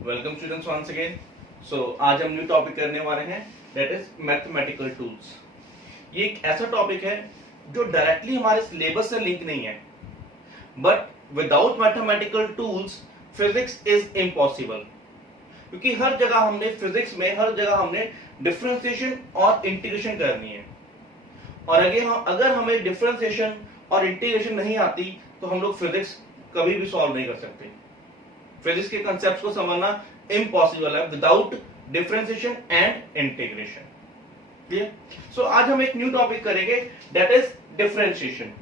Welcome students once again. आज हम new topic करने वाले हैं, दैट इज मैथमेटिकल टूल्स। ये एक ऐसा टॉपिक है जो डायरेक्टली हमारे सिलेबस से लिंक नहीं है, but without mathematical tools physics is impossible. क्योंकि हर जगह हमने फिजिक्स में हर जगह हमने डिफरेंशिएशन और इंटीग्रेशन करनी है, और अगर हमें डिफरेंशिएशन और इंटीग्रेशन नहीं आती तो हम लोग फिजिक्स कभी भी सॉल्व नहीं कर सकते। फिजिक्स के कंसेप्ट्स को समझना इम्पॉसिबल है without differentiation and integration. Clear? So आज हम एक न्यू टॉपिक करेंगे, दैट इज डिफरेंशिएशन।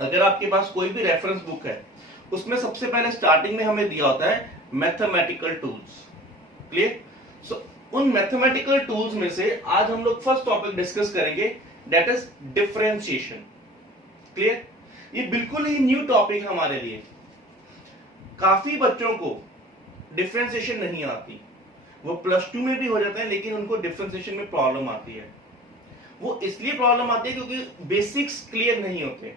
अगर आपके पास कोई भी रेफरेंस बुक है, उसमें सबसे पहले स्टार्टिंग में हमें दिया होता है मैथमेटिकल टूल्स। क्लियर? सो उन मैथमेटिकल टूल्स में से आज हम लोग फर्स्ट टॉपिक डिस्कस करेंगे, दैट इज डिफरेंशिएशन। क्लियर? ये बिल्कुल ही न्यू टॉपिक हमारे लिए। काफी बच्चों को डिफरेंशिएशन नहीं आती, वो प्लस 2 में भी हो जाते हैं, लेकिन उनको डिफरेंशिएशन में प्रॉब्लम आती है। वो इसलिए प्रॉब्लम आती है क्योंकि बेसिक्स क्लियर नहीं होते।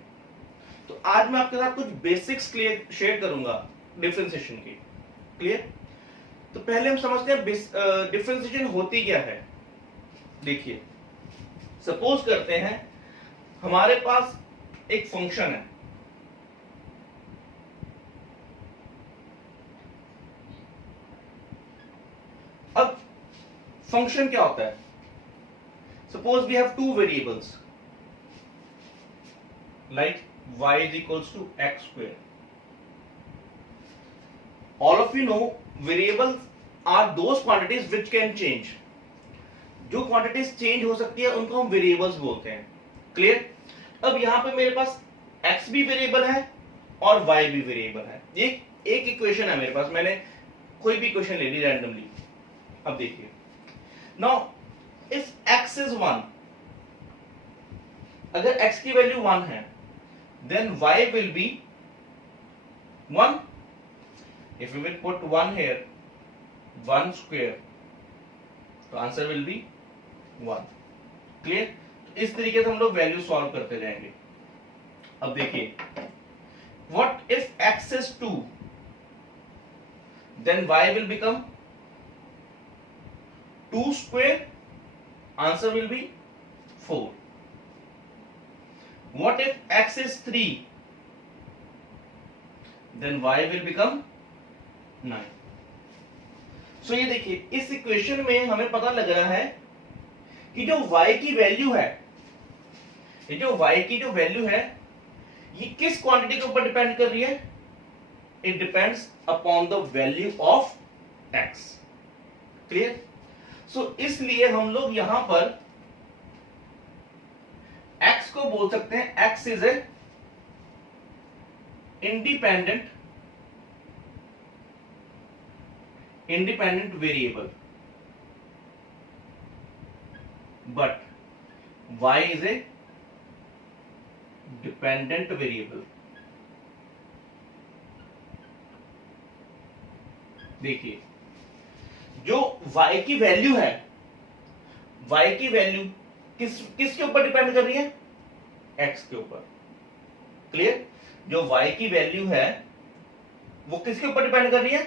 तो आज मैं आपके साथ कुछ बेसिक्स क्लियर शेयर करूंगा डिफरेंशिएशन की। क्लियर? तो पहले हम समझते हैं डिफरेंशिएशन होती क्या है। देखिए, सपोज करते हैं हमारे पास एक फंक्शन है। अब फंक्शन क्या होता है? Suppose we have two variables like y is equals to x square. All of you know variables are those quantities which can change. जो क्वांटिटीज चेंज हो सकती है उनको हम वेरिएबल्स बोलते हैं। क्लियर? अब यहां पे मेरे पास x भी वेरिएबल है और y भी वेरिएबल है। एक इक्वेशन है मेरे पास, मैंने कोई भी इक्वेशन ले ली रैंडमली। अब देखिए, नाउ इफ x इज 1, अगर x की वैल्यू 1 है, then y will be 1. If we will put 1 here, 1 square, तो आंसर will be 1. क्लियर? तो इस तरीके से हम लोग वैल्यू सॉल्व करते जाएंगे। अब देखिए, what if x is 2, then y will become 2 square, answer will be 4. What if x is 3, then y will become 9. So ये देखिए, इस इक्वेशन में हमें पता लग रहा है कि जो y की वैल्यू है, ये जो y की जो वैल्यू है, ये किस क्वांटिटी के ऊपर डिपेंड कर रही है? It depends upon the value of x. Clear? So इसलिए हम लोग यहां पर x को बोल सकते हैं x is a independent variable, but y is a dependent variable. देखिए, जो y की वैल्यू है, y की वैल्यू किसके ऊपर डिपेंड कर रही है? x के ऊपर। क्लियर? जो y की वैल्यू है वो किसके ऊपर डिपेंड कर रही है?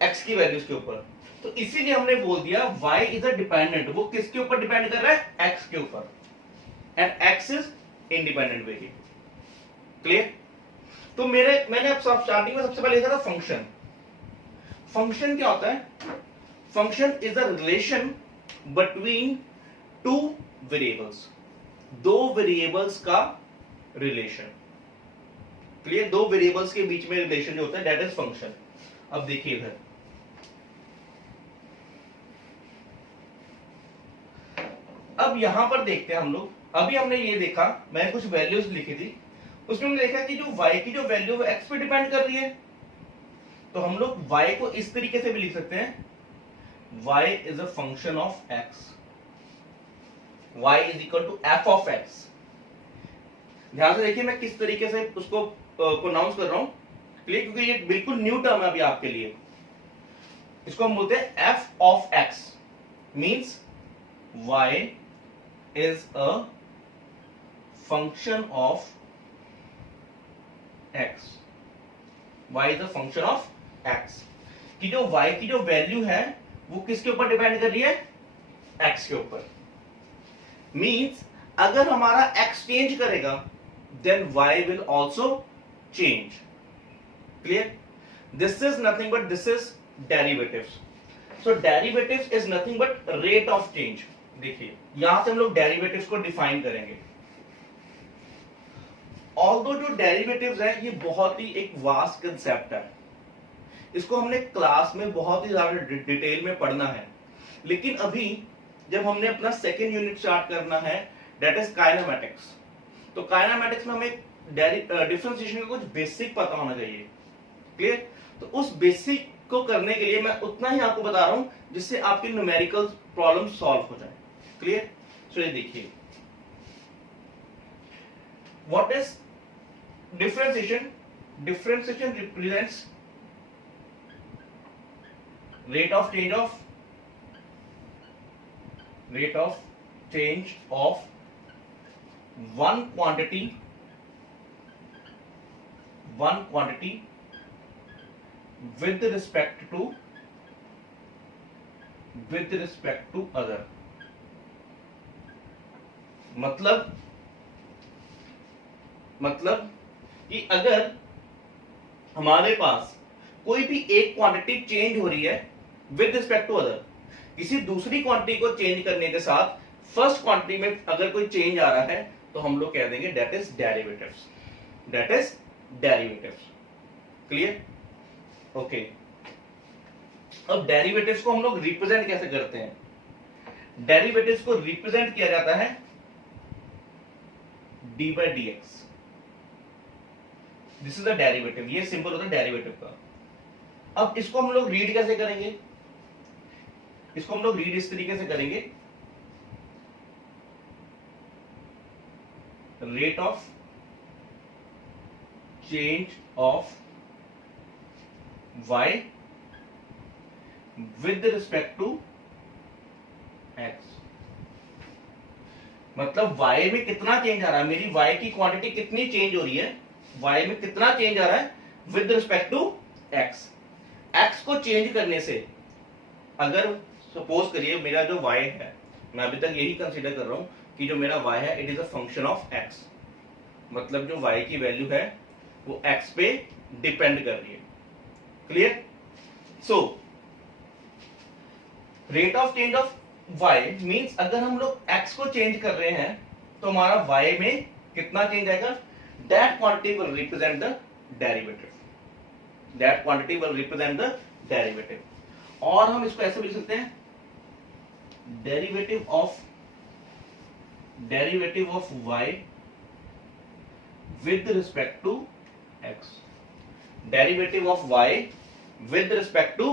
x की वैल्यूज के ऊपर। तो इसीलिए हमने बोल दिया y इज अ डिपेंडेंट। वो किसके ऊपर डिपेंड कर रहा है? x के ऊपर, and x is independent variable. Clear? तो मैंने अब स्टार्टिंग में सबसे पहले लिखा था फंक्शन। फंक्शन क्या होता है? Function is a relation between two variables, दो वेरिएबल्स का रिलेशन। क्लियर? दो वेरिएबल्स के बीच में रिलेशन जो होता है, दैट इज फंक्शन। अब देखिए इधर, अब यहां पर देखते हैं हम लोग। अभी हमने ये देखा, मैंने कुछ वैल्यूज लिखी थी, उसमें हमने देखा कि जो y की जो वैल्यू है x पे डिपेंड कर रही है। तो हम लोग y को इस तरीके से भी लिख सकते हैं, y is a function of x, y is equal to f of x। ध्यान से देखिए मैं किस तरीके से उसको प्रोनाउंस कर रहा हूं। क्लियर? क्योंकि ये बिल्कुल न्यू टर्म है अभी आपके लिए। इसको हम बोलते हैं f of x, means y is a function of x, y is a function of x। कि जो y की जो वैल्यू है वो किसके ऊपर डिपेंड कर रही है, x के ऊपर। मींस अगर हमारा x चेंज करेगा then y will also change. Clear? This is nothing but this is derivatives. So derivatives is nothing but rate of change. देखिए यहां से हम लोग डेरिवेटिव्स को डिफाइन करेंगे। ऑल्दो जो डेरिवेटिव्स है ये बहुत ही एक वास्ट कंसेप्ट है, इसको हमने क्लास में बहुत ही ज्यादा डिटेल में पढ़ना है, लेकिन अभी जब हमने अपना सेकेंड यूनिट स्टार्ट करना है दैट इज काइनेमैटिक्स, तो काइनेमैटिक्स में हमें डिफरेंशिएशन का कुछ बेसिक पता होना चाहिए। क्लियर? तो उस बेसिक को करने के लिए मैं उतना ही आपको बता रहा हूं जिससे आपकी न्यूमेरिकल प्रॉब्लम सॉल्व हो जाए। क्लियर? सो ये देखिए what is differentiation. Differentiation represents rate of change of one quantity with respect to other। मतलब कि अगर हमारे पास कोई भी एक क्वांटिटी चेंज हो रही है विद रिस्पेक्ट टू अदर, किसी दूसरी क्वांटिटी को चेंज करने के साथ फर्स्ट क्वांटिटी में अगर कोई चेंज आ रहा है तो हम लोग कह देंगे that is derivatives. That is derivatives. Clear? Okay. अब डेरिवेटिव्स को हम लोग रिप्रेजेंट कैसे करते हैं? डेरिवेटिव्स को रिप्रेजेंट किया जाता है D by d x. This is the derivative. ये सिंपल होता है डेरिवेटिव का। अब इसको हम लोग रीड कैसे करेंगे? इसको हम लोग रीड इस तरीके से करेंगे, rate of change of y with respect to x। मतलब y में कितना चेंज आ रहा है, मेरी y की क्वांटिटी कितनी चेंज हो रही है, y में कितना चेंज आ रहा है with respect to x। x को चेंज करने से अगर सपोज करिए मेरा जो y है, मैं अभी तक यही कंसीडर कर रहा हूं कि जो मेरा y है it is a function of x, मतलब जो y की वैल्यू है वो x पे डिपेंड कर रही है। Clear? So rate of change of y means अगर हम लोग x को चेंज कर रहे हैं तो हमारा y में कितना चेंज आएगा, that quantity will represent the derivative. That quantity will represent the derivative. और हम इसको ऐसे भी लिख सकते हैं, derivative of y with respect to x। Derivative of y with respect to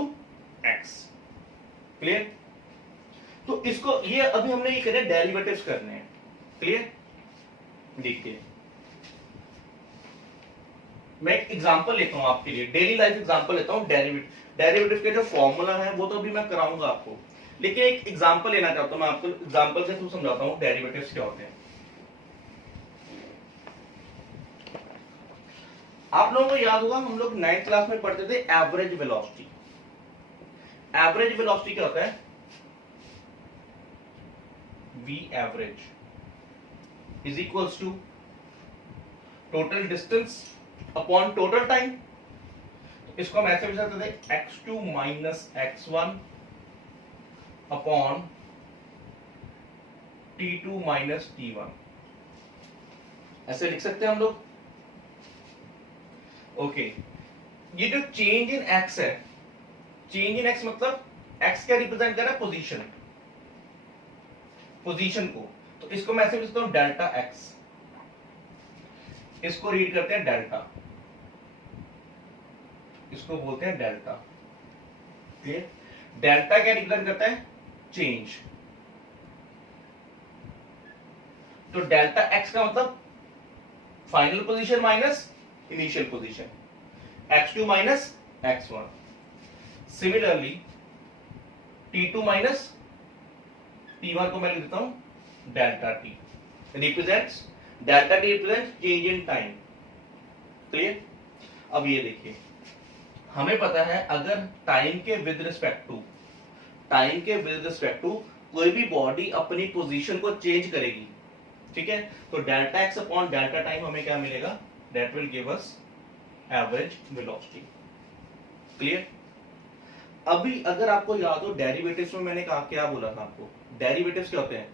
x। Clear? तो इसको ये अभी हमने ये करे डेरिवेटिव्स करने हैं। क्लियर? देखिए मैं एक एग्जांपल लेता हूं आपके लिए, डेली लाइफ एग्जांपल लेता हूं। डेरिवेटिव के जो फॉर्मूला है वो तो अभी मैं कराऊंगा आपको, लेकिन एक एग्जांपल लेना चाहता हूं मैं आपको, एग्जांपल से थ्रू समझाता हूं डेरिवेटिव्स क्या होते हैं। आप लोगों को याद होगा हम लोग 9th क्लास में पढ़ते थे एवरेज वेलोसिटी। एवरेज वेलोसिटी क्या होता है, v average is equals to total distance upon total time. इसको हम ऐसे भी लिख सकते थे x2 minus x1 upon t2 minus t1, ऐसे लिख सकते हैं हम लोग। ओके ये जो चेंज इन x है, चेंज इन x मतलब x क्या रिप्रेजेंट कर रहा है, पोजीशन, पोजीशन को, तो इसको मैं ऐसे लिखता हूं डेल्टा x, इसको रीड करते हैं डेल्टा, इसको बोलते हैं डेल्टा। क्लियर? डेल्टा क्या रिप्रेजेंट करता है, चेंज। तो डेल्टा x का मतलब final position minus initial position, x2 minus x1। Similarly t2 minus t1 को मैं लिख देता हूं delta t, represents delta t represents change in time. Clear? अब ये देखिए हमें पता है अगर टाइम के विद रिस्पेक्ट टू कोई भी बॉडी अपनी पोजीशन को चेंज करेगी, ठीक है, तो delta x upon delta time हमें क्या मिलेगा, that will give us average velocity. Clear? अभी अगर आपको याद हो डेरिवेटिव्स में मैंने कहा क्या बोला था आपको, डेरिवेटिव्स क्या होते हैं,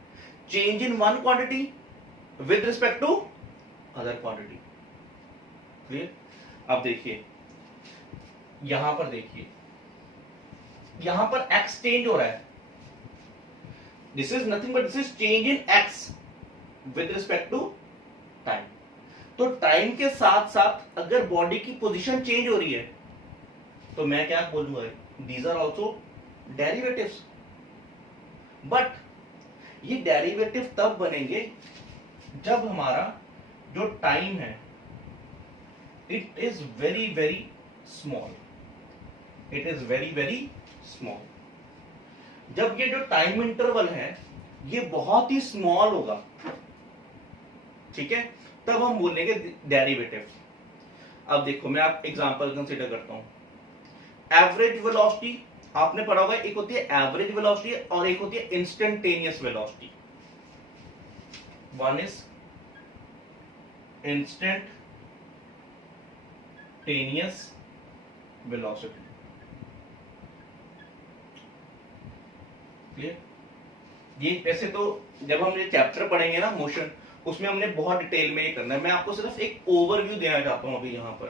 change in one quantity with respect to other quantity. Clear? अब देखिए यहां पर, देखिए यहां पर x चेंज हो रहा है, this is nothing but this is change in x with respect to time. तो टाइम के साथ साथ अगर बॉडी की पोजीशन चेंज हो रही है तो मैं क्या बोलूंगा, these are also derivatives. But ये डेरिवेटिव तब बनेंगे जब हमारा जो टाइम है it is very very small, it is very very small. जब ये जो टाइम इंटरवल है ये बहुत ही स्मॉल होगा, ठीक है, तब हम बोलेंगे डेरिवेटिव्स। अब देखो मैं आप एग्जांपल कंसीडर करता हूं, एवरेज वेलोसिटी आपने पढ़ा होगा, एक होती है एवरेज वेलोसिटी और एक होती है instantaneous velocity. One is instantaneous velocity. Clear? ये वैसे तो जब हम ये चैप्टर पढ़ेंगे ना मोशन, उसमें हमने बहुत डिटेल में ये करना है, मैं आपको सिर्फ एक ओवरव्यू देना चाहता हूं अभी यहां पर,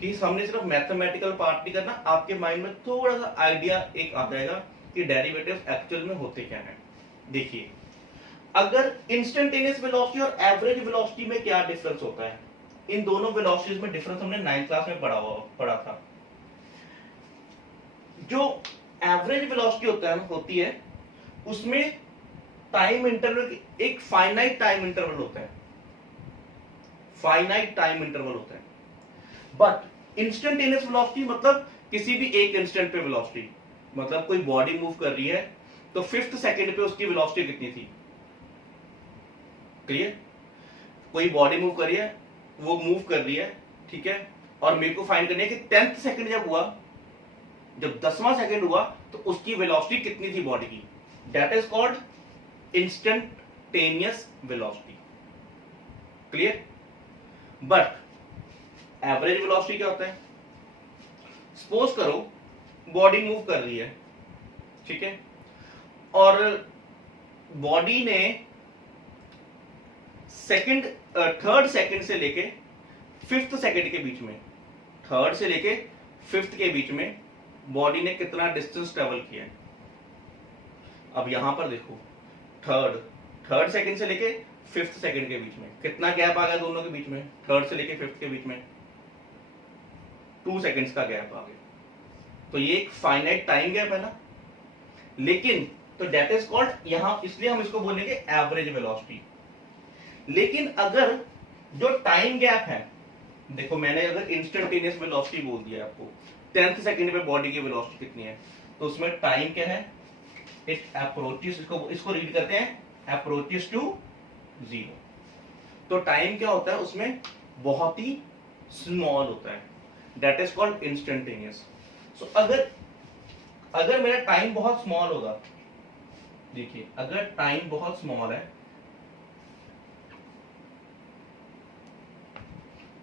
कि हमने सिर्फ मैथमेटिकल पार्ट नहीं करना, आपके माइंड में थोड़ा सा आइडिया एक आ जाएगा कि डेरिवेटिव्स एक्चुअल में होते क्या हैं। देखिए अगर इंस्टेंटेनियस वेलोसिटी और एवरेज वेलोसिटी में क्या डिफरेंस होता है, इन दोनों वेलोसिटीज में डिफरेंस हमने 9th क्लास में पढ़ा था। जो एवरेज वेलोसिटी होती है उसमें टाइम इंटरवल एक फाइनाइट टाइम इंटरवल होता है, फाइनाइट टाइम इंटरवल होता है। बट इंस्टेंटेनियस वेलोसिटी मतलब किसी भी एक इंस्टेंट पे वेलोसिटी, मतलब कोई बॉडी मूव कर रही है तो 5th सेकंड पे उसकी वेलोसिटी कितनी थी। क्लियर? कोई बॉडी मूव कर रही है, वो मूव कर रही है, ठीक है, और मेरे को फाइंड करनी है कि 10th सेकंड जब हुआ, जब 10वां सेकंड हुआ तो उसकी वेलोसिटी कितनी थी बॉडी की, that is called instantaneous velocity. Clear? But average velocity क्या होता है, सपोज करो बॉडी मूव कर रही है, ठीक है, और बॉडी ने थर्ड सेकंड से लेके 5th सेकंड के बीच में, थर्ड से लेके 5th के बीच में बॉडी ने कितना डिस्टेंस ट्रेवल किया है। अब यहां पर देखो थर्ड सेकंड से लेके 5th सेकंड के बीच में कितना गैप आ गया दोनों के बीच में, थर्ड से लेके 5th के बीच में 2 सेकंड्स का गैप आ गया। तो ये एक फाइनाइट टाइम गैप है ना, लेकिन तो दैट इज कॉल्ड, यहां इसलिए हम इसको बोलेंगे एवरेज वेलोसिटी। लेकिन अगर जो टाइम गैप है, देखो मैंने अगर इंस्टेंटेनियस वेलोसिटी बोल दिया आपको, 10th सेकंड पे बॉडी की वेलोसिटी कितनी है, तो उसमें टाइम क्या है, इट अप्रोचेस, इसको रीड करते हैं, अप्रोचेस टू 0। तो टाइम क्या होता है उसमें, बहुत ही स्मॉल होता है, दैट इज कॉल्ड इंस्टेंटेनियस। सो अगर मेरा टाइम बहुत स्मॉल होगा, देखिए अगर टाइम बहुत स्मॉल है,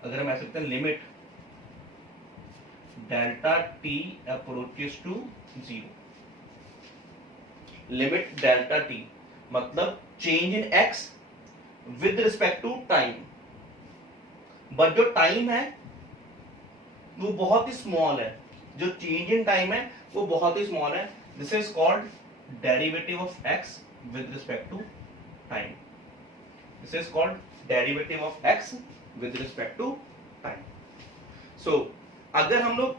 अगर हम ऐसे कहते हैं limit delta T approaches to 0, limit delta T मतलब change in X with respect to time, but जो टाइम है वो बहुत ही स्मॉल है, जो चेंज इन टाइम है वो बहुत ही स्मॉल है, this is called derivative of X with respect to time, this is called derivative of X with respect to time. So अगर हम लोग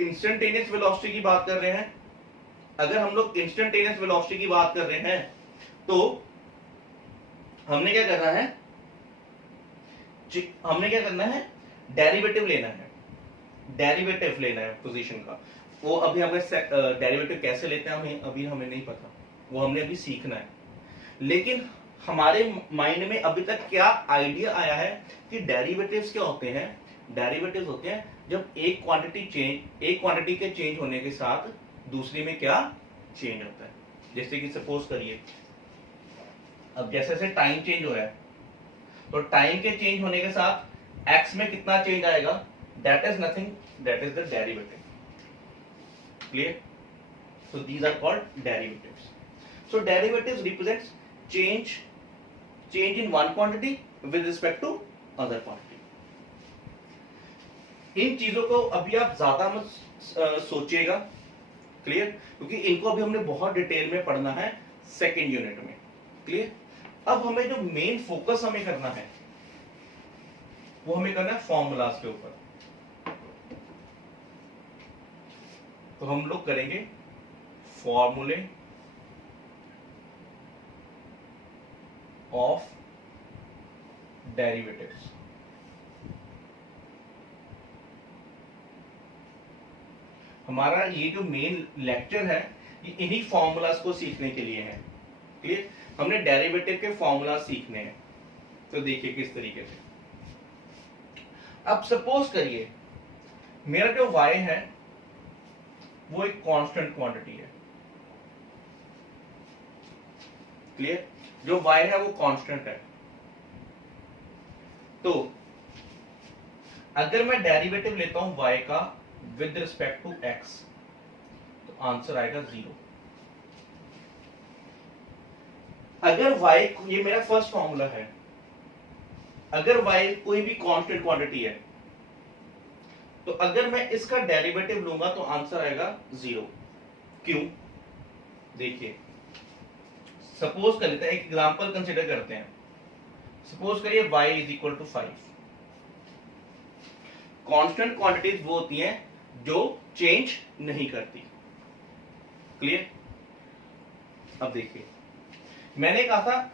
इंस्टेंटेनियस वेलोसिटी की बात कर रहे हैं, अगर हम लोग इंस्टेंटेनियस वेलोसिटी की बात कर रहे हैं तो हमने क्या करना है, डेरिवेटिव लेना है, डेरिवेटिव लेना है पोजीशन का। वो अभी हमें डेरिवेटिव कैसे लेते हैं हमें नहीं पता, वो हमने अभी सीखना है। लेकिन हमारे माइंड में अभी तक क्या आइडिया आया है कि डेरिवेटिव्स क्या होते हैं, डेरिवेटिव्स होते हैं जब एक क्वांटिटी के चेंज होने के साथ दूसरी में क्या चेंज होता है। जैसे कि सपोज करिए, अब जैसे जैसे टाइम चेंज हो रहा है तो टाइम के चेंज होने के साथ एक्स में कितना चेंज आएगा, that is nothing, that is the derivative. Clear? So these are called derivatives. So derivatives represents change in one quantity with respect to other quantity. इन चीजों को अभी आप ज्यादा मत सोचिएगा, क्लियर? क्योंकि इनको अभी हमने बहुत डिटेल में पढ़ना है सेकेंड यूनिट में। क्लियर? अब हमें जो मेन फोकस हमें करना है वो हमें करना है फॉर्मूलाज के ऊपर। तो हम लोग करेंगे फॉर्मूले ऑफ डेरिवेटिव्स। हमारा ये जो मेन लेक्चर है ये इन्हीं फॉर्मूलाज को सीखने के लिए है। क्लियर? हमने डेरिवेटिव के फॉर्मूला सीखने हैं। तो देखिए किस तरीके से। अब सपोज करिए मेरा जो y है वो एक कांस्टेंट क्वांटिटी है। क्लियर? जो y है वो कांस्टेंट है। तो अगर मैं डेरिवेटिव लेता हूं y का विद रिस्पेक्ट टू x तो आंसर आएगा 0। अगर y, ये मेरा फर्स्ट फॉर्मूला है, अगर y कोई भी कांस्टेंट क्वांटिटी है तो अगर मैं इसका डेरिवेटिव लूंगा तो आंसर आएगा 0। क्यों? देखिए, सपोज कर लेते हैं, एक एग्जांपल कंसीडर करते हैं। सपोज करिए y is equal to 5। Constant quantities वो होती हैं जो चेंज नहीं करती। क्लियर? अब देखिए, मैंने कहा था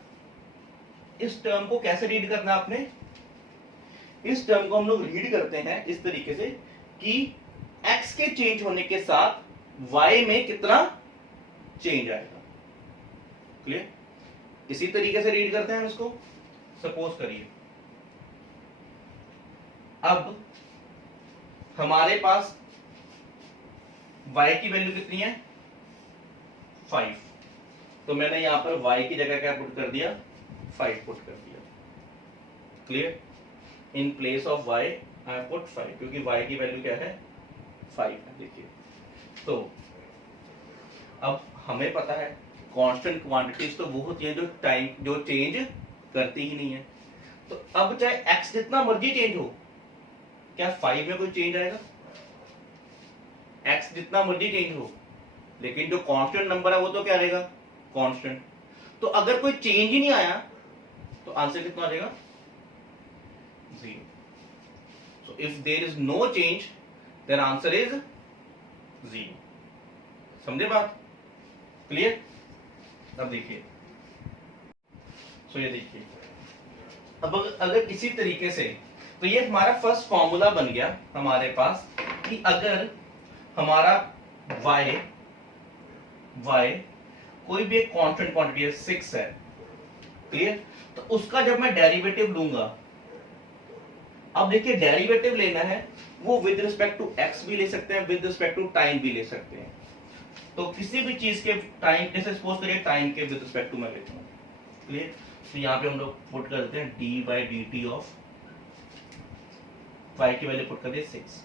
इस टर्म को कैसे रीड करना आपने। इस टर्म को हम लोग रीड करते हैं इस तरीके से कि x के चेंज होने के साथ y में कितना चेंज आएगा। क्लियर? इसी तरीके से रीड करते हैं हम इसको। सपोज करिए अब हमारे पास y की वैल्यू कितनी है, 5। तो मैंने यहां पर y की जगह क्या पुट कर दिया, 5 पुट कर दिया। Clear? In place of y I put 5, क्योंकि y की वैल्यू क्या है, 5 है। देखिए, तो अब हमें पता है कांस्टेंट क्वांटिटीज तो वो होती हैं जो चेंज करती ही नहीं है। तो अब चाहे x जितना मर्जी चेंज हो, क्या 5 में कोई चेंज आएगा? x जितना मर्जी चेंज हो, लेकिन जो कांस्टेंट नंबर है वो तो क्या रहेगा, कांस्टेंट। तो अगर कोई चेंज ही नहीं आया तो आंसर कितना आ जाएगा, 0। So if there is no change then answer is 0। समझे बात? क्लियर? अब देखिए, सो ये देखिए, अब अगर इसी तरीके से, तो ये हमारा फर्स्ट फॉर्मूला बन गया हमारे पास कि अगर हमारा y कोई भी एक कांस्टेंट क्वांटिटी है, 6 है। क्लियर? तो उसका जब मैं डेरिवेटिव लूंगा, अब देखिए डेरिवेटिव लेना है वो विद रिस्पेक्ट टू x भी ले सकते हैं, विद रिस्पेक्ट टू टाइम भी ले सकते हैं। तो किसी भी चीज के टाइम, जैसे सपोज करिए टाइम के विद रिस्पेक्ट टू मैं लेता हूं। क्लियर? तो यहां पे हम लोग पुट कर देते हैं d/dt ऑफ y की वैल्यू पुट कर दिए 6।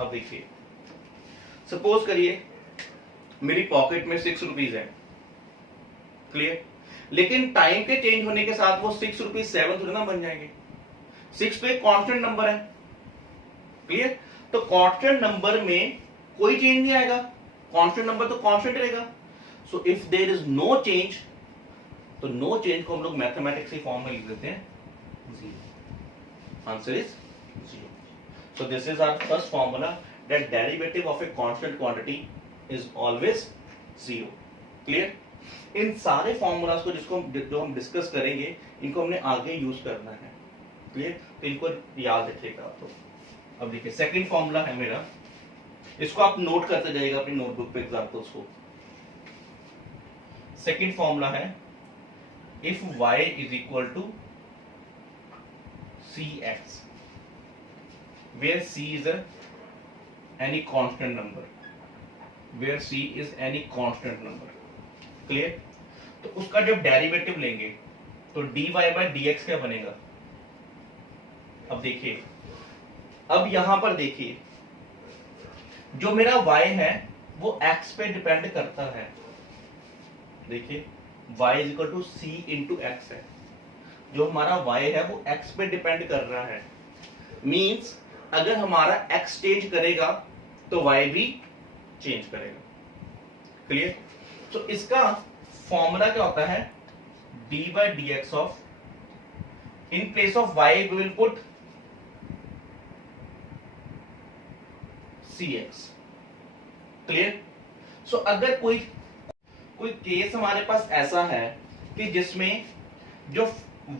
अब देखिए, सपोज करिए मेरी पॉकेट में 6 रुपीज है। क्लियर? लेकिन टाइम के चेंज होने के साथ वो 6 रुपीज 7 थोड़ी ना बन जाएंगे। 6 तो एक कांस्टेंट नंबर है। क्लियर? तो कांस्टेंट नंबर में कोई चेंज नहीं आएगा, कांस्टेंट नंबर तो कांस्टेंट रहेगा। So if there is no change, तो नो चेंज को हम लोग मैथमेटिक्स की फॉर्म में लिख देते हैं 0। Answer is 0। So this is our first formula that derivative of a constant quantity is always 0। Clear? इन सारे फॉर्मूलाज को जो हम डिस्कस करेंगे, इनको हमने आगे यूज करना है। क्लियर? तो इनको याद रखिएगा। तो अब देखिए, सेकंड फॉर्मूला है मेरा, इसको आप नोट करते जाइएगा अपनी नोटबुक पे एग्जांपल्स को। सेकंड फॉर्मूला है if y is equal to cx, where c is any constant number, where c is any constant number. Clear? तो उसका जब डेरिवेटिव लेंगे तो dy by dx क्या बनेगा? अब देखिए, अब यहां पर देखिए, जो मेरा y है वो x पे डिपेंड करता है। देखिए y is equal to c into x है, जो हमारा y है वो x पे डिपेंड कर रहा है। मींस अगर हमारा x चेंज करेगा तो y भी चेंज करेगा। क्लियर? तो इसका फॉर्मूला क्या होता है? dy by dx of, in place of y we will put cx। Clear? So अगर कोई केस हमारे पास ऐसा है कि जिसमें जो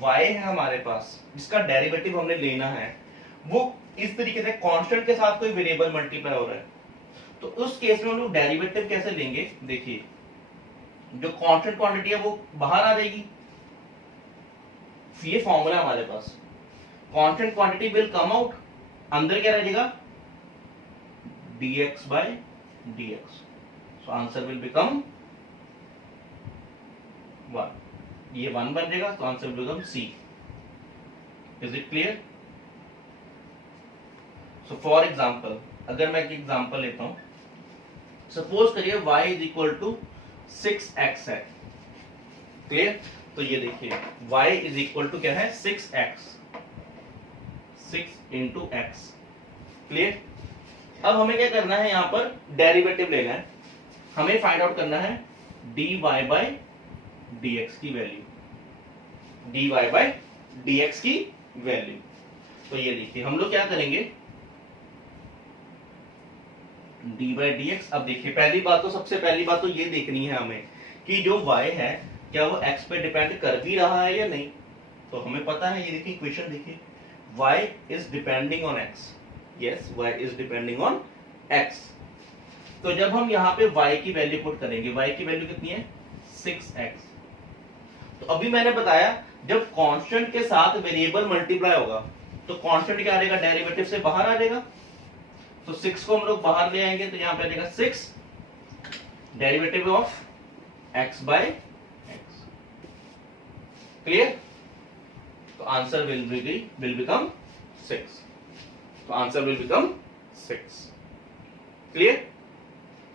y है हमारे पास, जिसका डेरिवेटिव हमने लेना है, वो इस तरीके से कांस्टेंट के साथ कोई वेरिएबल मल्टीप्लाई हो रहा है, तो उस केस में हम लोग डेरिवेटिव कैसे लेंगे? देखिए, जो कांस्टेंट क्वांटिटी है वो बाहर आ जाएगी। ये फॉर्मूला हमारे पास, constant quantity will come out, अंदर क्या रहेगा? dx by dx। सो आंसर विल बिकम 1। ये 1 बन जाएगा तो answer will become c। Is it clear? So for example, अगर मैं एक एग्जांपल लेता हूं, सपोज करिए y is equal to 6x है। क्लियर? तो ये देखिए y इज इक्वल टू क्या है? 6x, 6 into x. क्लियर? अब हमें क्या करना है? यहां पर डेरिवेटिव लेना है, हमें फाइंड आउट करना है dy by dx की वैल्यू, dy by dx की वैल्यू। तो ये देखिए हम लोग क्या करेंगे, dy by dx। अब देखिए पहली बात तो, सबसे पहली बात तो ये देखनी है हमें कि जो y है क्या वो x पे डिपेंड कर भी रहा है या नहीं। तो हमें पता है, ये देखिए इक्वेशन देखिए, y is depending on x। Yes, y is depending on x। तो जब हम यहाँ पे y की वैल्यू पुट करेंगे, y की वैल्यू कितनी है? 6x। तो अभी मैंने बताया जब कांस्टेंट के साथ वेरिएबल मल्टीप्लाई होगा तो कांस्टेंट क्या आ जाएगा? डेरिवेटिव से बाहर आ जाएगा। तो 6 को हम लोग बाहर ले आएंगे तो यहाँ पे आ जाएगा 6 derivative of x by x। Clear? तो आंसर विल बिकम 6। तो आंसर विल बिकम 6। क्लियर?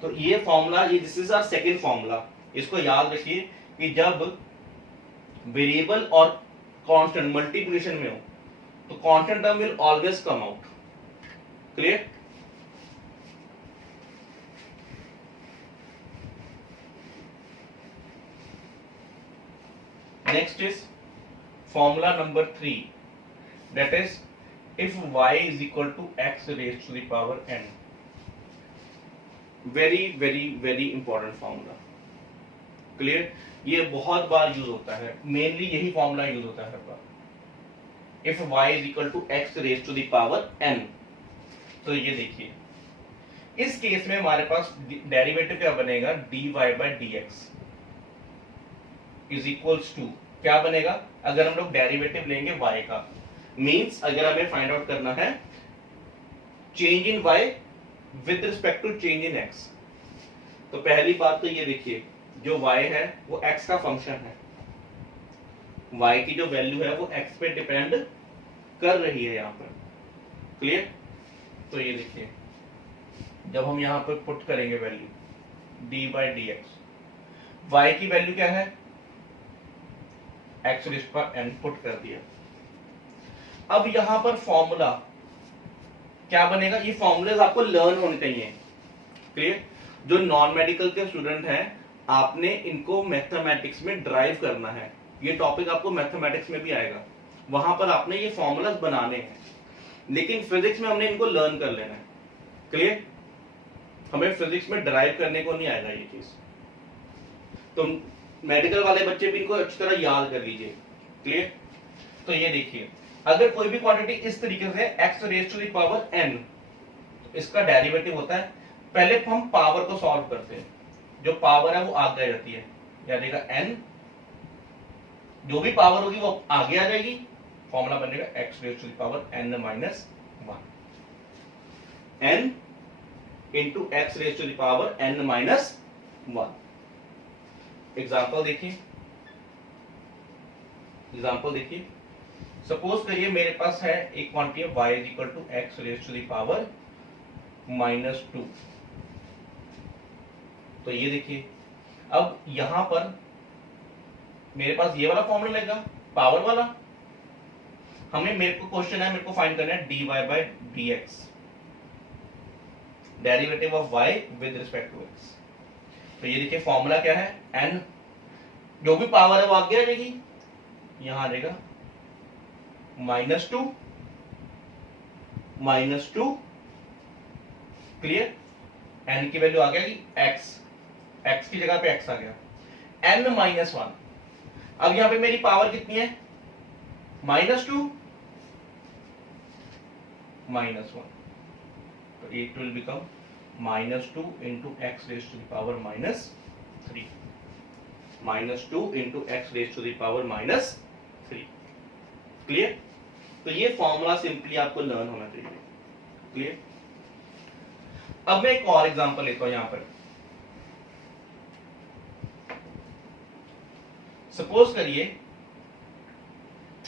तो ये फॉर्मूला, ये this is our second formula. इसको याद रखिए कि जब वेरिएबल और कांस्टेंट मल्टीप्लिकेशन में हो तो constant term will always come out. Clear? Next is formula number 3, that is if y is equal to x raised to the power n। very important formula. Clear? ये बहुत बार use होता है, mainly यही formula use होता है हर बार। if y is equal to x raised to the power n। तो ये देखिए, इस केस में हमारे पास डेरिवेटिव क्या बनेगा? dy by dx is equals to क्या बनेगा? अगर हम लोग डेरिवेटिव लेंगे y का, मींस अगर हमें फाइंड आउट करना है change in y with respect to change in x, तो पहली बात तो ये देखिए, जो y है वो x का फंक्शन है, y की जो वैल्यू है वो x पे डिपेंड कर रही है यहां पर। क्लियर? तो ये देखिए जब हम यहां पर पुट करेंगे value dy by dx, y की वैल्यू क्या है? x रेज़ पर n पुट कर दिया। अब यहां पर फॉर्मूला क्या बनेगा? ये फॉर्मूलेज आपको लर्न होने चाहिए। क्लियर? जो नॉन मेडिकल के स्टूडेंट हैं, आपने इनको मैथमेटिक्स में ड्राइव करना है। ये टॉपिक आपको मैथमेटिक्स में भी आएगा, वहां पर आपने ये फॉर्मूलाज बनाने हैं, लेकिन फिजिक्स में हमने इनको लर्न कर लेना है। क्लियर? हमें फिजिक्स में ड्राइव करने को नहीं आएगा ये चीज, तो मेडिकल वाले बच्चे भी इनको अच्छी तरह याद कर लीजिए। क्लियर? तो ये देखिए, अगर कोई भी क्वांटिटी इस तरीके से x raise to the power n, तो इसका डेरिवेटिव होता है, पहले हम पावर को सॉल्व करते हैं, जो पावर है वो आगे आ जाती है, यानी का n, जो भी पावर होगी वो आगे आ जाएगी, फॉर्मूला बनेगा x raise to the power n minus 1। n into x raise to the power n minus 1। Example देखिए, सपोज करिए मेरे पास है एक quantity y is equal to x raise to the power -2। तो ये देखिए, अब यहां पर मेरे पास ये वाला फॉर्मूला लगेगा, पावर वाला। मेरे को क्वेश्चन है, मेरे को फाइंड करना है dy by dx, derivative of y with respect to x। तो ये देखिए फॉर्मूला क्या है, n जो भी पावर है वो आगे आ जाएगी, यहां आ जाएगा -2 क्लियर। n की वैल्यू आ गई x की जगह पे x आ गया, n माइनस 1। अब यहां पे मेरी पावर कितनी है, -2 -1, तो it will become -2 into x raise to the power -3, -2 into x raise to the power -3 clear. तो ये फॉर्मूला सिंपली आपको लर्न होना चाहिए, क्लियर। अब मैं एक और एग्जांपल लेता हूं, यहां पर सपोज करिए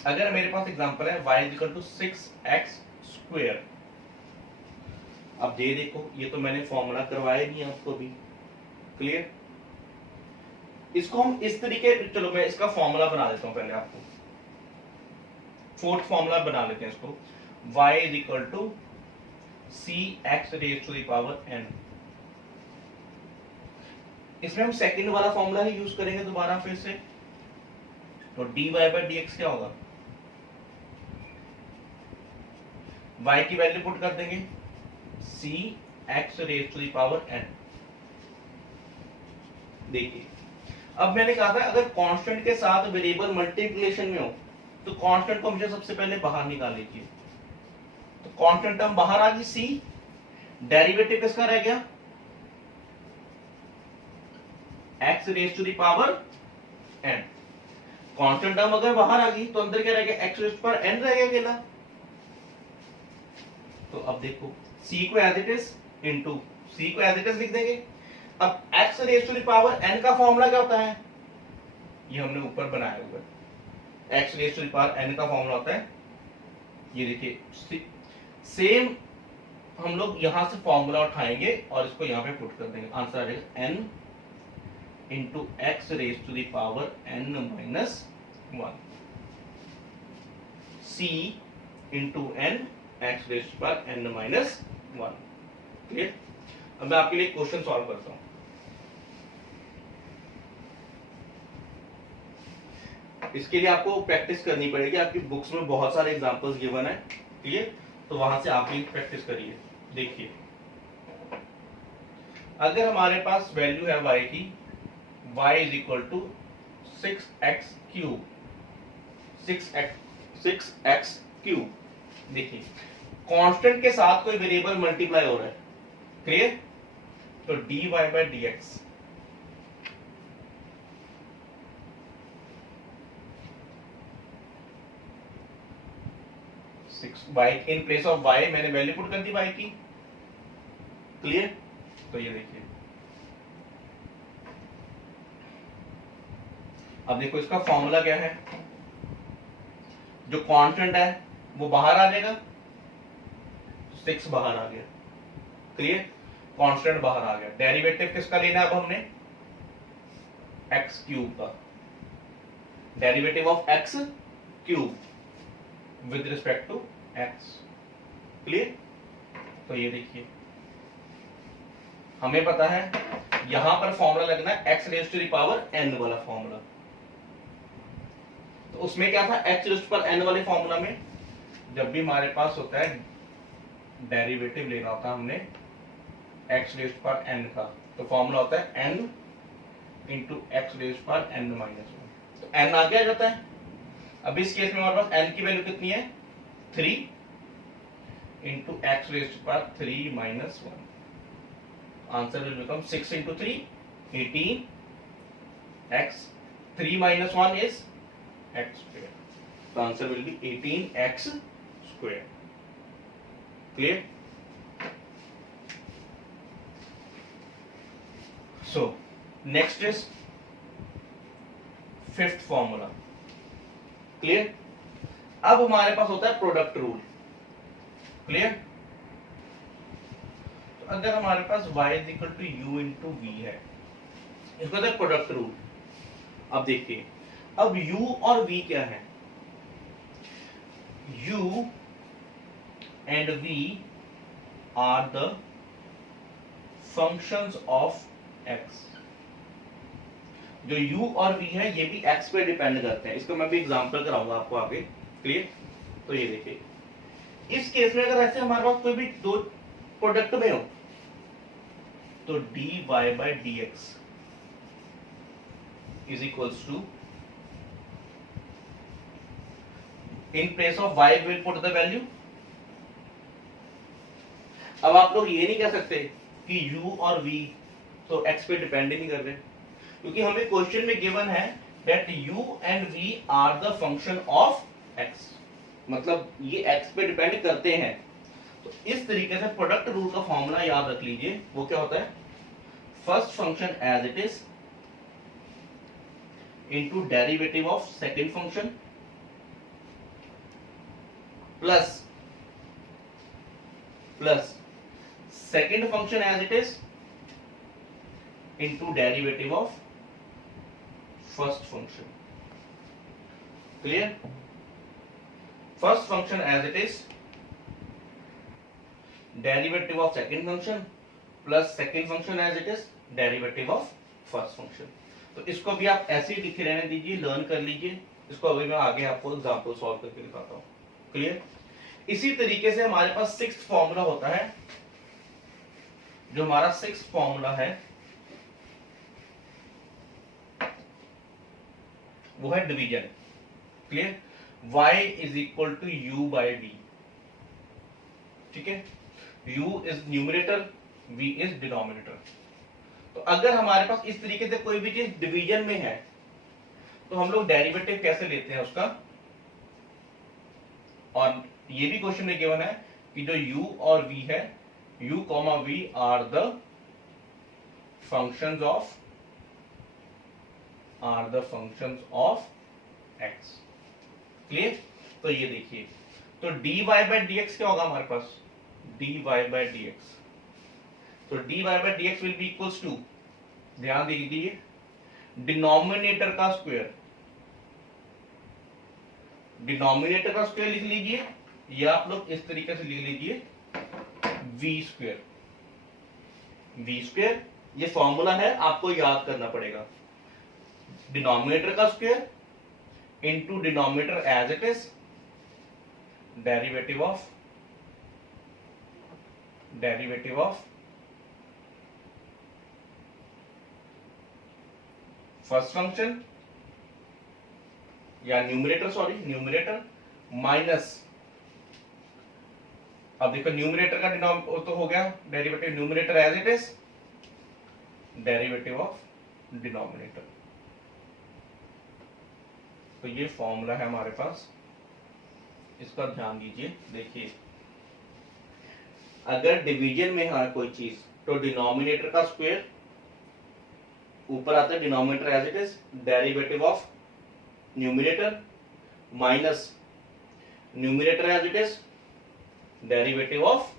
अगर मेरे पास एग्जांपल है y is equal to 6x²। अब ये देखो, ये तो मैंने फॉर्मूला करवाया नहीं आपको भी, क्लियर। इसको हम इस तरीके, चलो मैं इसका फॉर्मूला बना देता हूं पहले आपको, फोर्थ फॉर्मूला बना लेते हैं इसको, y is equal to cx raise to the power n। इसमें हम सेकंड वाला फॉर्मूला ही यूज करेंगे दोबारा फिर से। तो dy बाय dx क्या होगा, y की वैल्यू पुट कर देंगे cx raise to the power n। देखिए, अब मैंने कहा था अगर कांस्टेंट के साथ वेरिएबल मल्टीप्लिकेशन में हो तो कांस्टेंट को हमेशा सबसे पहले बाहर निकाल लीजिए। तो कांस्टेंट टर्म बाहर आ गई c, डेरिवेटिव किसका रह गया, x raise to the power n। Constant term अगर बाहर आ गई तो अंदर क्या रह गया, x raise to power n रह गया अकेला। तो अब देखो c को as it is into c को एज इट इज लिख देंगे। अब x raise to the power n का फॉर्मूला क्या होता है, ये हमने ऊपर बनाया हुआ है, x raise to the power n का फॉर्मूला होता है, ये देखिए सेम हम लोग यहां से फॉर्मूला उठाएंगे और इसको यहां पे पुट कर देंगे, आंसर आ जाएगा n into x raise to the power n minus 1, c into n x raise to power n minus 1, clear. अब मैं आपके लिए क्वेश्चन सॉल्व करता हूं। इसके लिए आपको प्रैक्टिस करनी पड़ेगी, आपकी बुक्स में बहुत सारे एग्जांपल्स गिवन है, क्लियर। तो वहां से आप भी प्रैक्टिस करिए। देखिए, अगर हमारे पास वैल्यू है y की, y is equal to 6x³, 6x³। देखिए कांस्टेंट के साथ कोई वेरिएबल मल्टीप्लाई हो रहा है, क्लियर। तो dy by dx, y in place of y मैंने वैल्यू पुट कर दी y की, क्लियर। तो ये देखिए, अब देखो इसका फॉर्मूला क्या है, जो कांस्टेंट है वो बाहर आ जाएगा, 6 बाहर आ गया, क्लियर। कांस्टेंट बाहर आ गया, डेरिवेटिव किसका लेना है अब हमने, x³ का, derivative of x³ with respect to x, clear. तो ये देखिए हमें पता है यहां पर फॉर्मूला लगना है x raise to the power n वाला फॉर्मूला। तो उसमें क्या था, x raise to power n वाले फॉर्मूला में जब भी हमारे पास होता है डेरिवेटिव लेना होता है हमने x raise to power n का, तो फॉर्मूला होता है n into x raise to power n minus 1। तो n आगे आ जाता है। अब इस केस में हमारे पास n की वैल्यू कितनी है, 3 into x raise to power 3 minus 1। Answer will become 6 into 3 18, x 3 minus 1 is x square. तो answer will be 18x square, clear. So next is fifth formula. Clear? अब हमारे पास होता है प्रोडक्ट रूल। क्लियर? तो अगर हमारे पास y is equal to u into v है, इसको होता है प्रोडक्ट रूल। अब देखिए, अब u और v क्या है? u and v are the functions of x। जो u और v है ये भी x पे डिपेंड करते हैं। इसको मैं भी एग्जांपल कराऊंगा आपको आगे। क्लियर? तो ये देखिए, इस केस में अगर ऐसे हमारे पास कोई भी दो प्रोडक्ट में हो तो dy by dx is equals to, in place of y will put the value। अब आप लोग ये नहीं कह सकते कि u और v तो x पे डिपेंड ही नहीं कर रहे, क्योंकि हमें क्वेश्चन में गिवन है that u and v are the function of x, मतलब ये x पे डिपेंड करते हैं। तो इस तरीके से प्रोडक्ट रूल का फॉर्मूला याद रख लीजिए। वो क्या होता है? First function as it is into derivative of second function plus second function as it is into derivative of first function. Clear? First function as it is derivative of second function plus second function as it is derivative of first function. तो इसको भी आप ऐसे ही लिखे रहने दीजिए, learn कर लीजिए। इसको अभी मैं आगे आपको एग्जांपल सॉल्व करके दिखाता हूं। क्लियर? इसी तरीके से हमारे पास सिक्स्थ फॉर्मूला होता है। जो हमारा सिक्स्थ फॉर्मूला है वो है division. Clear? y is equal to u by v। ठीक है? u is numerator, v is denominator. तो अगर हमारे पास इस तरीके से कोई भी चीज डिवीजन में है तो हम लोग डेरिवेटिव कैसे लेते हैं उसका? और ये भी क्वेश्चन में गिवन है कि जो u और v है, u, v are the functions of x। Clear? तो ये देखिए, तो dy by dx क्या होगा हमारे पास? dy by dx, तो dy by dx will be equals to, ध्यान दीजिए, डिनोमिनेटर का स्क्वायर। डिनोमिनेटर का स्क्वायर लिख लीजिए, या आप लोग इस तरीके से लिख लीजिए v स्क्वायर। v स्क्वायर ये फॉर्मूला है, आपको याद करना पड़ेगा। डिनोमिनेटर का square into denominator as it is derivative of first function या न्यूमरेटर माइनस, अब देखो न्यूमरेटर का तो हो गया derivative, numerator as it is derivative of denominator. तो ये फॉर्मूला है हमारे पास, इसका ध्यान दीजिए। देखिए, अगर डिवीजन में है कोई चीज तो डिनोमिनेटर का स्क्वायर ऊपर आता है, denominator as it is derivative of numerator minus numerator as it is derivative of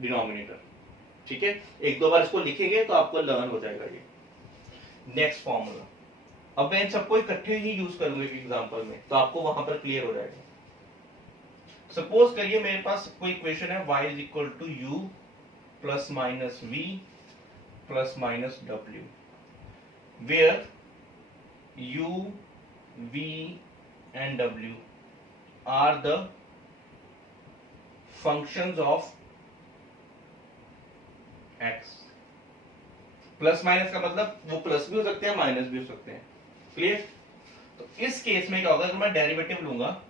denominator. ठीक है? एक दो बार इसको लिखेंगे तो आपको लर्न हो जाएगा ये। नेक्स्ट फॉर्मूला, अब मैं इन सबको इकट्ठे ही यूज करूंगा एक एग्जांपल में, तो आपको वहां पर क्लियर हो जाएगा। सपोज करिए मेरे पास कोई इक्वेशन है y is equal to u plus minus v plus minus w, where u, v and w are the functions of x। Plus minus का मतलब वो प्लस भी हो सकते हैं, माइनस भी हो सकते हैं। क्लियर? तो इस केस में क्या होगा, अगर मैं डेरिवेटिव लूंगा,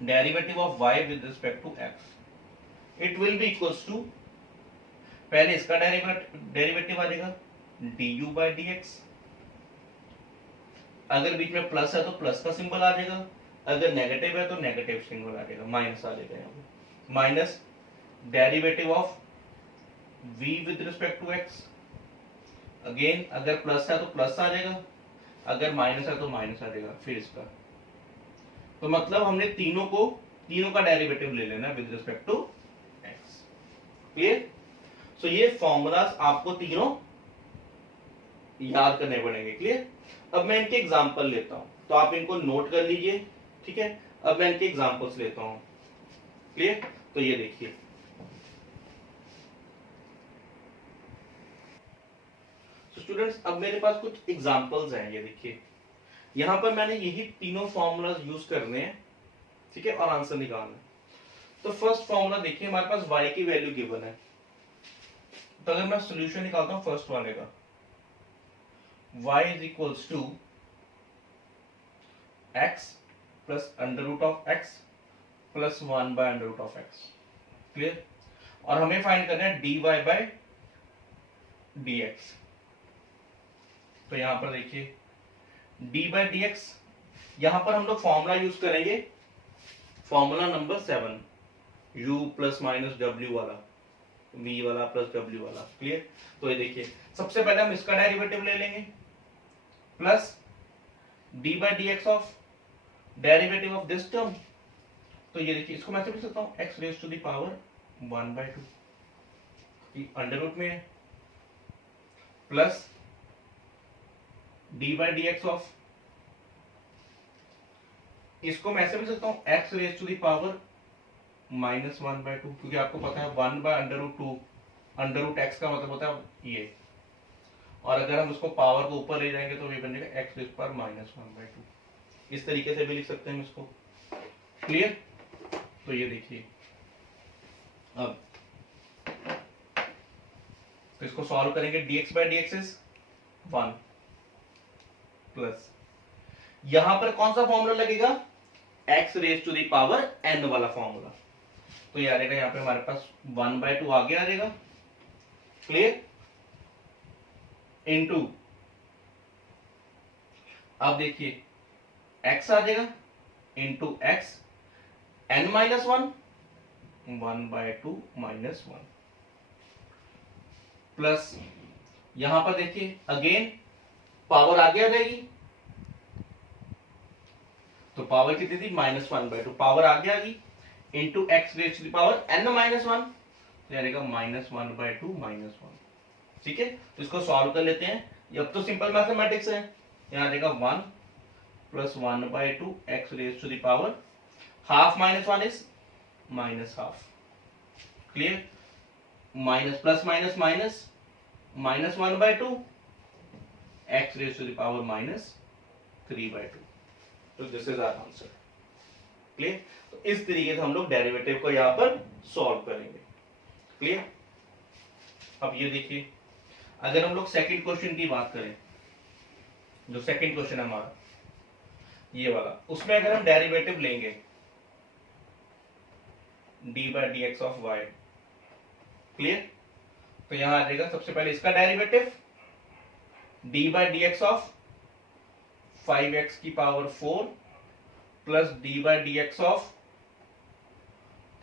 derivative of y with respect to x, it will be equals to, पहले इसका डेरिवेटिव आ जाएगा du by dx, अगर बीच में प्लस है तो प्लस का सिंबल आ जाएगा, अगर नेगेटिव है तो नेगेटिव सिंबल आ जाएगा, माइनस आ जाएगा यहाँ पे, minus derivative of v with respect to x। Again अगर प्लस है तो प्लस आ जाएगा, अगर माइनस है तो माइनस आ जाएगा फिर इसका। तो मतलब हमने तीनों का डेरिवेटिव ले लेना with respect to x। Clear? So ये फॉर्मूलाज आपको तीनों याद करने पड़ेंगे। क्लियर? अब मैं इनके एग्जांपल लेता हूं, तो आप इनको नोट कर लीजिए। ठीक है, अब मैं इनके एग्जांपल्स लेता हूं। क्लियर? तो ये देखिए, स्टूडेंट्स अब मेरे पास कुछ एग्जांपल्स हैं। ये देखिए, यहां पर मैंने यही तीनों फॉर्मूलाज यूज करने हैं। ठीक है, और आंसर निकालना है। तो फर्स्ट फॉर्मूला देखिए, हमारे पास y की वैल्यू गिवन है। तो अगर मैं सॉल्यूशन निकालता हूं फर्स्ट वाले का, y is equals to x plus under root of x प्लस 1 by under root of x। Clear? और हमें फाइंड करना है dy बाय dx। तो यहां पर देखिए d बाय dx, यहां पर हम लोग फॉर्मूला यूज करेंगे, formula number 7, u plus minus w वाला, v वाला प्लस w वाला। क्लियर? तो ये देखिए, सबसे पहले हम इसका डेरिवेटिव ले लेंगे, plus d by dx of derivative of this term. तो ये देखिए, इसको मैं ऐसे लिख सकता हूं x raise to the power 1/2 under root में है, plus d by dx of, इसको मैं ऐसे लिख सकता हूं x raise to the power -1/2, क्योंकि आपको पता है 1 by under root 2, under root x का मतलब होता है ये, और अगर हम उसको पावर को ऊपर ले जाएंगे तो ये बन जाएगा x रेज पर -1/2। इस तरीके से भी लिख सकते हैं इसको। क्लियर? तो ये देखिए, अब तो इसको सॉल्व करेंगे, dx by dx is 1 plus, यहां पर कौन सा फॉर्मूला लगेगा, x raise to the power n वाला फॉर्मूला। तो ये आ जाएगा, यहां पे हमारे पास 1/2 आगे आ जाएगा। क्लियर? इनटू, अब देखिए x आ जाएगा into x n minus 1, 1/2 minus 1, plus यहां पर देखिए अगेन पावर आगे आ जाएगी, तो पावर कितनी थी, -1/2, पावर आगे आ गई, into x raise to the power n minus 1, तो यानी -1/2 माइनस 1। ठीक है, तो इसको सॉल्व कर लेते हैं। अब तो सिंपल मैथमेटिक्स है। यहां आ जाएगा 1 plus 1/2 x raise to the power half minus 1 is -half. Clear? Minus plus minus minus, -1/2 x raise to the power -3/2। तो this is our answer. Clear? तो इस तरीके से हम लोग डेरिवेटिव को यहां पर सॉल्व करेंगे। क्लियर? अब ये देखिए, अगर हम लोग सेकंड क्वेश्चन की बात करें, जो सेकंड क्वेश्चन है हमारा ये वाला, उसमें अगर हम डेरिवेटिव लेंगे d by dx of y। Clear? तो यहां आ जाएगा सबसे पहले इसका derivative d by dx of 5x की power 4 plus d by dx of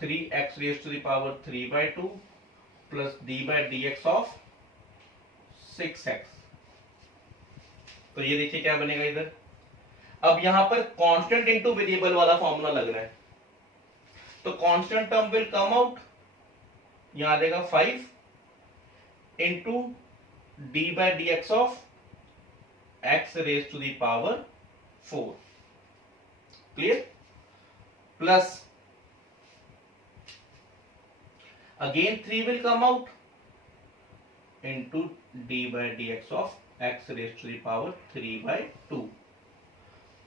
3x raise to the power 3/2 plus d by dx of 6x। तो ये देखिए क्या बनेगा इधर। अब यहां पर कांस्टेंट इनटू वेरिएबल वाला फॉर्मूला लग रहा है, तो constant term will come out, यहां आ जाएगा 5 into D by dx of x raise to the power 4। Clear? Plus again 3 will come out into D by dx of x raise to the power 3/2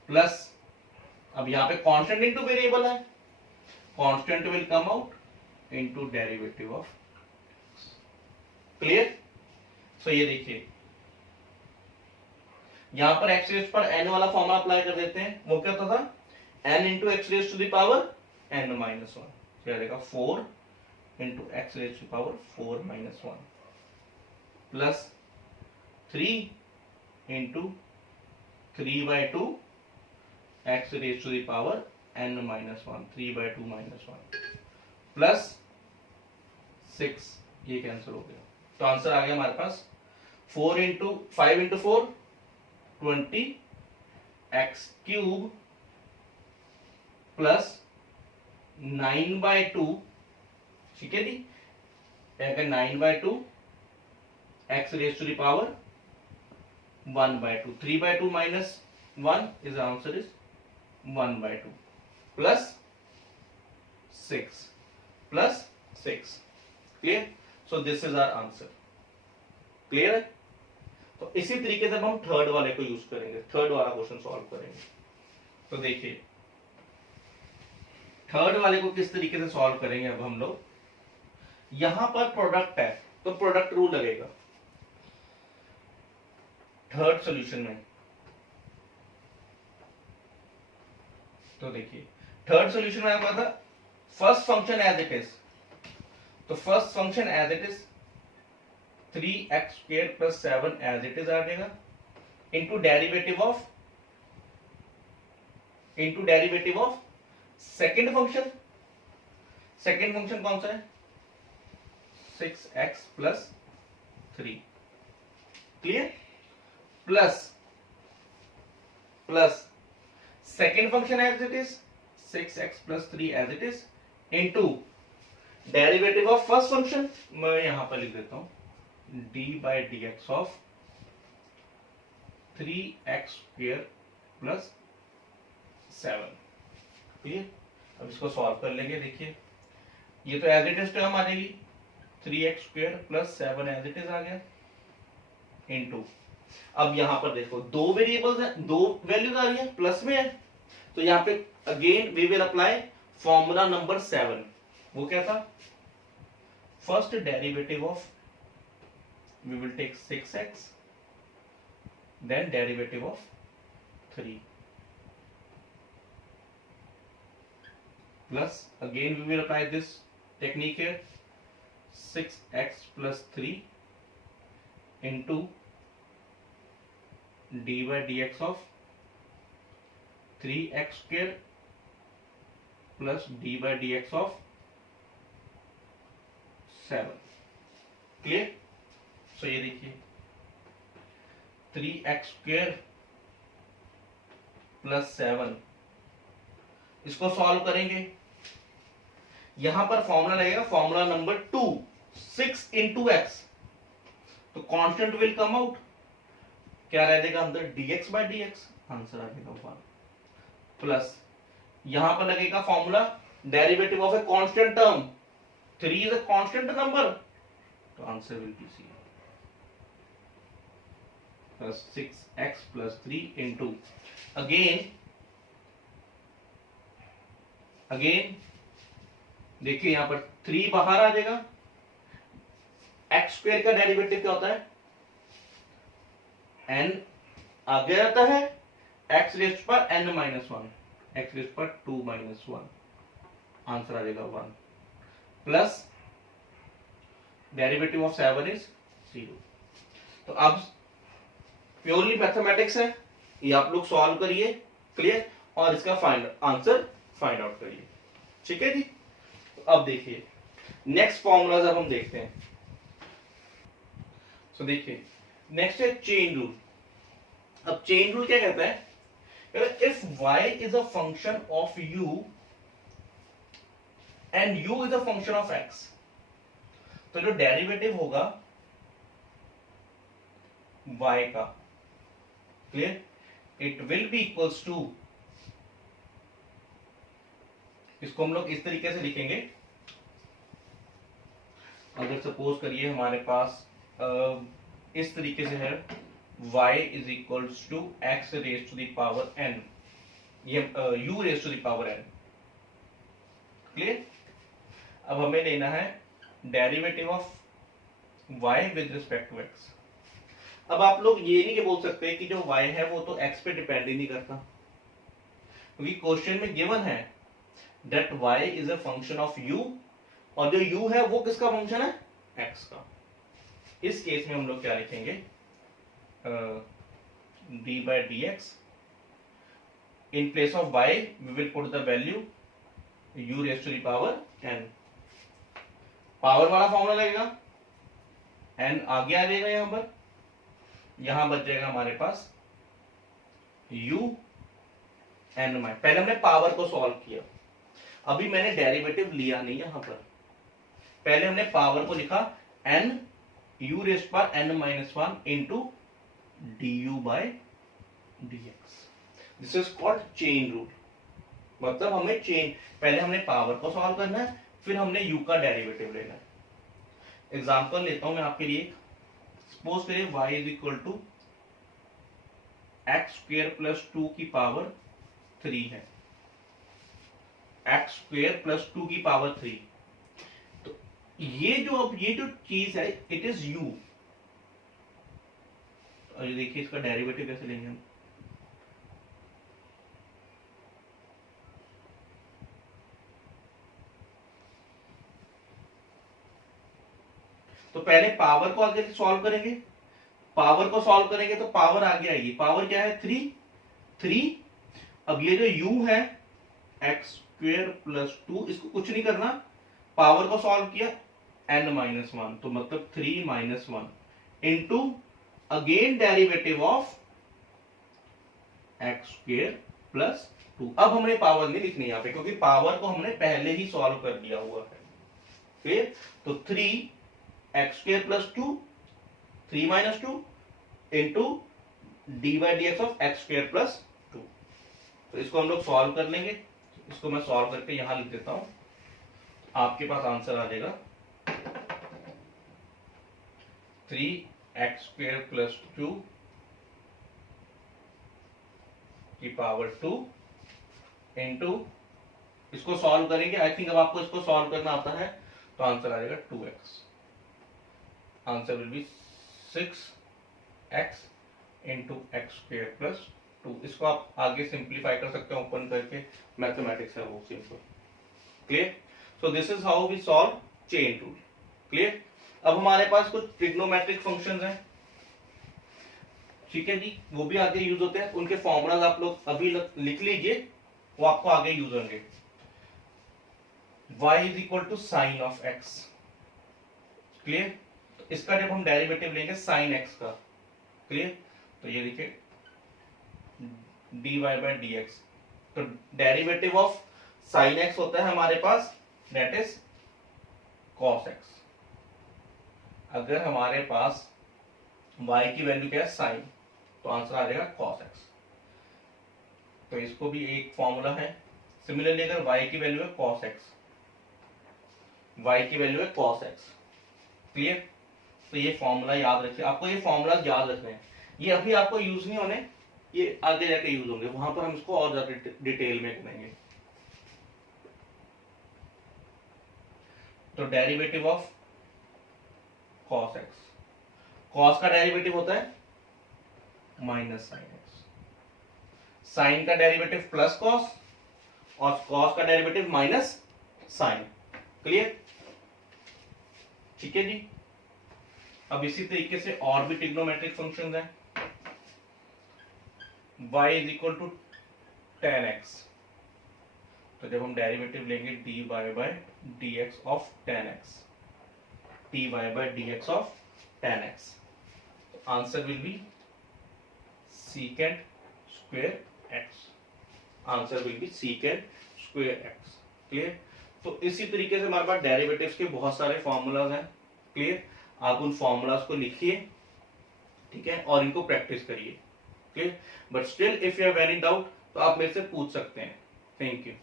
plus, अब यहां पे constant into variable है, constant will come out into derivative of. Clear? So ये देखिए, यहां पर x raise पर n वाला फॉर्मूला अप्लाई कर देते हैं। वो क्या होता था, n into x raise to the power n minus 1, क्या रहेगा 4 into x raise to the power 4 minus 1 plus 3 into 3/2 x raise to the power n minus 1, 3/2 minus 1 plus 6 ये कैंसिल हो गया, तो आंसर आ गया हमारे पास 5 into 4 20 x क्यूब प्लस 9/2, ठीक है जी, 9/2 x raise to the power 1/2, 3/2 minus 1 is the answer is 1/2 plus 6 plus 6. Clear? So this is our answer. Clear है? तो इसी तरीके से हम थर्ड वाले को यूज करेंगे, थर्ड वाला क्वेश्चन सॉल्व करेंगे। तो देखिए थर्ड वाले को किस तरीके से सॉल्व करेंगे। अब हम लोग यहां पर प्रोडक्ट है तो प्रोडक्ट रूल लगेगा थर्ड सॉल्यूशन में। तो देखिए थर्ड सॉल्यूशन में क्या था, first function as it is, तो first function as it is 3x² + 7 as it is आ जाएगा, into derivative of second function. Second function कौन सा है, 6x + 3, clear, plus second function as it is 6x + 3 as it is into derivative of first function, मैं यहां पर लिख देता हूं d/dx ऑफ 3x² + 7, क्लियर। अब इसको सॉल्व कर लेंगे। देखिए ये तो एज इट इज टर्म आ जाएगी, 3x² + 7 एज इट इज आ गया इनटू, अब यहां पर देखो दो वेरिएबल्स हैं, दो वैल्यूज आ रही है, प्लस में है, तो यहां पे again we will apply formula number 7। वो क्या था, first derivative of we will take 6x, then derivative of 3 plus again we will apply this technique here, 6x + 3 into d/dx of 3x² plus d/dx of 7, clear. So ये देखिए 3x² + 7, इसको solve करेंगे, यहां पर formula लगेगा formula number 2, 6 × x, तो constant will come out, क्या रह जाएगा अंदर, dx/dx, आंसर आ जाएगा 1, प्लस यहां पर लगेगा formula derivative of a constant term, 3 is a constant number, तो answer will be C, plus 6x + 3 into again देखिए यहां पर 3 बाहर आ जाएगा, x² का डेरिवेटिव क्या होता है, n आगे आता है, x⁻n - 1, x⁻2 - 1, आंसर आ जाएगा 1, प्लस डेरिवेटिव ऑफ 7 इज 0। तो अब प्योरली मैथमेटिक्स है, ये आप लोग सॉल्व करिए, क्लियर, और इसका आंसर फाइंड आउट करिए, ठीक है जी। तो अब देखिए नेक्स्ट फॉर्मूलाज अब हम देखते हैं। सो देखिए नेक्स्ट है चेन रूल। अब चेन रूल क्या कहता है, if y is a function of u and u is a function of x, तो जो डेरिवेटिव होगा y का, clear, it will be equals to, इसको हम लोग इस तरीके से लिखेंगे, अगर सपोज करिए हमारे पास इस तरीके से है, y is equals to x raise to the power n, ये u raise to the power n, clear. अब हमें लेना है derivative of y with respect to x। अब आप लोग ये नहीं बोल सकते कि जो y है वो तो x पे डिपेंड ही नहीं करता, क्योंकि क्वेश्चन में गिवन है that y is a function of u, और जो u है वो किसका फंक्शन है, x का। इस केस में हम लोग क्या लिखेंगे, d/dx, in place of y we will put the value u raise to the power n, power वाला फॉर्मूला लगेगा n आगे आ जाएगा, यहां बच जाएगा हमारे पास u n माइनस, पहले हमने पावर को सॉल्व किया, अभी मैंने डेरिवेटिव लिया नहीं यहां पर, पहले हमने पावर को लिखा n u रेस्ट पर n minus one into d u by d x. This is called chain rule. मतलब हमें चेन, पहले हमने पावर को सॉल्व करना है, फिर हमने u का डेरिवेटिव लेना है। एग्जांपल लेता हूं मैं आपके लिए, सपोज करिए y is equal to x square plus 2 की पावर 3 है, एक्स स्क्वेयर प्लस 2 की पावर 3। तो ये जो चीज है इट इज u, और ये देखिए इसका डेरिवेटिव कैसे लेंगे हम। तो पहले पावर को आगे सॉल्व करेंगे, पावर को सॉल्व करेंगे तो पावर आगे आएगी, पावर क्या है 3। अब ये जो u है एक्स स्क्वेयर प्लस 2, इसको कुछ नहीं करना, पावर को सॉल्व किया n माइनस वन, तो मतलब 3 minus one into again derivative of x square plus 2। अब हमने पावर नहीं लिखनी यहां पे, क्योंकि पावर को हमने पहले ही सॉल्व कर दिया हुआ है। फिर तो 3 x square plus 2, 3 minus 2 into D by d x of x square plus 2। तो इसको हम लोग सॉल्व कर लेंगे, इसको मैं सॉल्व करके यहां लिख देता हूं, आपके पास आंसर आ जाएगा 3 एक्स स्क्वेयर प्लस 2 की पावर 2 इंटू, इसको सॉल्व करेंगे, आई थिंक अब आपको इसको सॉल्व करना आता है, तो आंसर आ जाएगा 2x। Answer will B 6x into x square plus 2। इसको आप आगे सिंप्लीफाई कर सकते हैं ओपन करके, मैथमेटिक्स है वो simple. Clear? So this is how we solve chain rule. Clear? अब हमारे पास कुछ ट्रिग्नोमेट्रिक फंक्शंस हैं, ठीक है जी, वो भी आगे यूज होते हैं, उनके फॉर्मूलाज आप लोग अभी लिख लीजिए, वो आपको आगे यूज होंगे। y is equal to sine of x। Clear? इसका जब हम डेरिवेटिव लेंगे साइन x का, क्लियर, तो ये देखिए dy बाई डी एक्स, तो डेरिवेटिव ऑफ साइन x होता है हमारे पास दैट इज cos x। अगर हमारे पास y की वैल्यू क्या है साइन, तो आंसर आ जाएगा cos x। तो इसको भी एक फॉर्मूला है। सिमिलरली अगर y की वैल्यू है cos x, y की वैल्यू है cos x, क्लियर, तो ये फॉर्मूला याद रखिए, आपको ये फॉर्मूला याद रखने हैं, ये अभी आपको यूज नहीं होने, ये आगे जाके यूज होंगे, वहां पर हम इसको और ज्यादा डिटेल में करेंगे। तो derivative of cos x, cos का डेरिवेटिव होता है माइनस साइन x, साइन का डेरिवेटिव प्लस cos, और cos का डेरिवेटिव माइनस साइन। क्लियर? ठीक है जी। अब इसी तरीके से और भी ट्रिग्नोमेट्रिक फंक्शंस हैं। y is equal to tan x, तो जब हम डेरिवेटिव लेंगे dy by d x of tan x, dy by d x of tan x, answer will be secant square x. Answer will be secant square x. Clear? तो इसी तरीके से हमारे पास derivatives के बहुत सारे फॉर्मूलाज हैं। क्लियर? आप उन फॉर्मूलाज को लिखिए, ठीक है, और इनको प्रैक्टिस करिए। Clear? But still if you have any doubt तो आप मेरे से पूछ सकते हैं। Thank you.